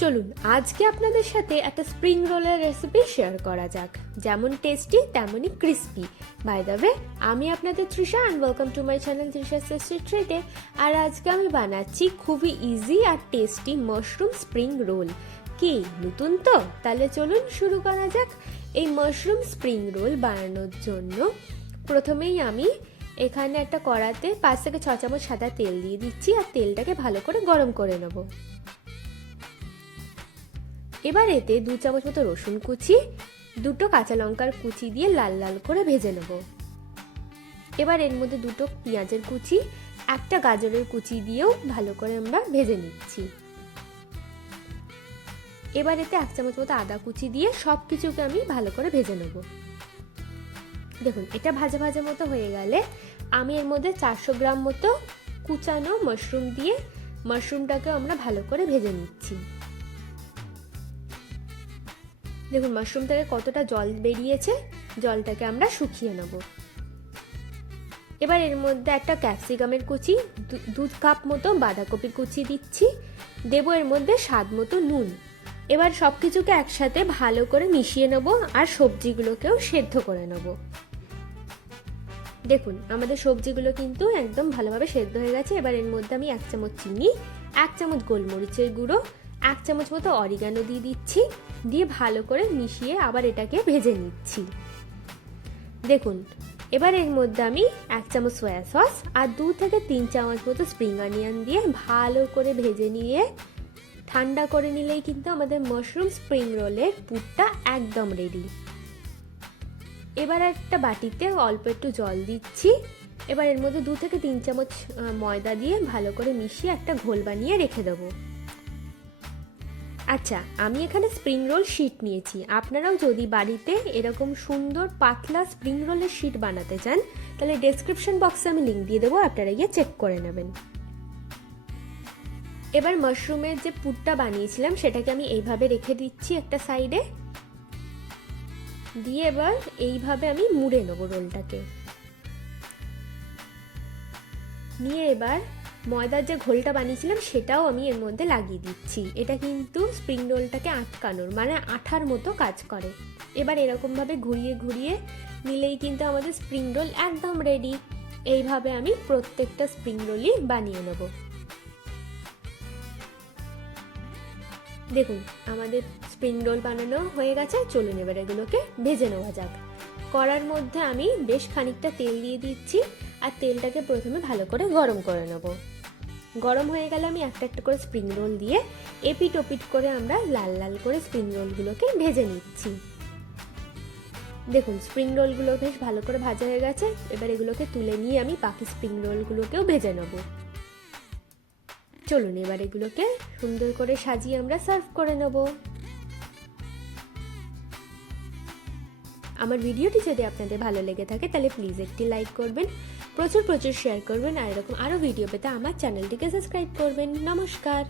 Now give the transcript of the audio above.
চলুন আজকে আপনাদের সাথে একটা স্প্রিং রোলের রেসিপি শেয়ার করা যাক, যেমন টেস্টি তেমনই ক্রিস্পি। বাই দ্য ওয়ে, আমি আপনাদের Trisha and welcome to my channel Trisha tasty ট্রিটে। আর আজকে আমি বানাচ্ছি খুবই ইজি আর টেস্টি মাশরুম স্প্রিং রোল। কি নতুন তো? তাহলে চলুন শুরু করা যাক। এই মাশরুম স্প্রিং রোল বানানোর জন্য প্রথমেই আমি এখানে একটা কড়াতে 5 থেকে 6 চামচ সাদা তেল দিয়ে দিচ্ছি আর তেলটাকে ভালো করে গরম করে নেব। এবার এতে 2 চামচ মতো রসুন কুচি, 2টো কাঁচা লঙ্কার কুচি দিয়ে লাল লাল করে ভেজে নেব। এবার এর মধ্যে 2টো পেঁয়াজের কুচি, একটা গাজরের কুচি দিয়েও ভালো করে আমরা ভেজে নিচ্ছি। এবার এতে 1 চামচ মতো আদা কুচি দিয়ে সব কিছুকে আমি ভালো করে ভেজে নেব। দেখুন এটা ভাজা ভাজা মতো হয়ে গেলে আমি এর মধ্যে 400 গ্রাম মতো কুচানো মাশরুম দিয়ে মাশরুমটাকে আমরা ভালো করে ভেজে নিচ্ছি। দেখুন মাশরুম থেকে কতটা জল বেরিয়েছে, জলটাকে আমরা শুকিয়ে নেব। এবার এর মধ্যে একটা ক্যাপসিকামের কুচি, 2 কাপ মতো বাঁধাকপির কুচি দিচ্ছি, দেব এর মধ্যে স্বাদ মতো নুন। এবার সব কিছুকে একসাথে ভালো করে মিশিয়ে নেব আর সবজিগুলোকেও সেদ্ধ করে নেব। দেখুন আমাদের সবজিগুলো কিন্তু একদম ভালোভাবে সেদ্ধ হয়ে গেছে। এবার এর মধ্যে আমি 1 চামচ চিনি, 1 চামচ গোলমরিচের গুঁড়ো, 1 চামচ মতো অরিগানো দিয়ে দিচ্ছি, দিয়ে ভালো করে মিশিয়ে আবার এটাকে ভেজে নিচ্ছি। দেখুন এবার এর মধ্যে আমি 1 চামচ সয়া সস আর 2 থেকে 3 চামচ মতো স্প্রিং অনিয়ন দিয়ে ভালো করে ভেজে নিয়ে ঠান্ডা করে নিলেই কিন্তু আমাদের মাশরুম স্প্রিং রোলের পুরটা একদম রেডি। এবার একটা বাটিতে অল্প একটু জল দিচ্ছি। এবার এর মধ্যে 2 থেকে 3 চামচ ময়দা দিয়ে ভালো করে মিশিয়ে একটা ঘোল বানিয়ে রেখে দেবো। আচ্ছা, আমি এখানে স্প্রিং রোল শিট নিয়েছি। আপনারাও যদি বাড়িতে এরকম সুন্দর পাতলা স্প্রিং রোলের শিট বানাতে চান তাহলে ডেসক্রিপশন বক্সে আমি লিঙ্ক দিয়ে দেবো, আপনারা গিয়ে চেক করে নেবেন। এবার মাশরুমের যে পুরটা বানিয়েছিলাম সেটাকে আমি এইভাবে রেখে দিচ্ছি একটা সাইডে, দিয়ে এবার এইভাবে আমি মুড়ে নেবো রোলটাকে। নিয়ে এবার ময়দার যে ঘোলটা বানিয়েছিলাম সেটাও আমি এর মধ্যে লাগিয়ে দিচ্ছি। এটা কিন্তু স্প্রিং রোলটাকে আটকানোর মানে আঠার মতো কাজ করে। এবার এরকমভাবে ঘুরিয়ে ঘুরিয়ে নিলেই কিন্তু আমাদের স্প্রিং রোল একদম রেডি। এইভাবে আমি প্রত্যেকটা স্প্রিং রোলই বানিয়ে নেব। দেখুন আমাদের স্প্রিং রোল বানানো হয়ে গেছে। চলুন এবার এগুলোকে ভেজে নেওয়া যাক। কড়ার মধ্যে আমি বেশ খানিকটা তেল দিয়ে দিচ্ছি আর তেলটাকে প্রথমে ভালো করে গরম করে নেব। গরম হয়ে গেলে আমি একটা একটা করে স্প্রিং রোল দিয়ে এপিট ওপিট করে আমরা লাল লাল করে স্প্রিং রোলগুলোকে ভেজে নিচ্ছি। দেখুন স্প্রিং রোলগুলো বেশ ভালো করে ভাজা হয়ে গেছে। এবার এগুলোকে তুলে নিয়ে আমি বাকি স্প্রিং রোলগুলোকেও ভেজে নেব। চলুন এবার এগুলোকে সুন্দর করে সাজিয়ে আমরা সার্ভ করে নেব। আমার ভিডিওটি যদি আপনাদের ভালো লেগে থাকে তাহলে প্লিজ একটি লাইক করবেন, প্রচুর শেয়ার করবেন আর এরকম আরও ভিডিও পেতে আমার চ্যানেলটিকে সাবস্ক্রাইব করবেন। নমস্কার।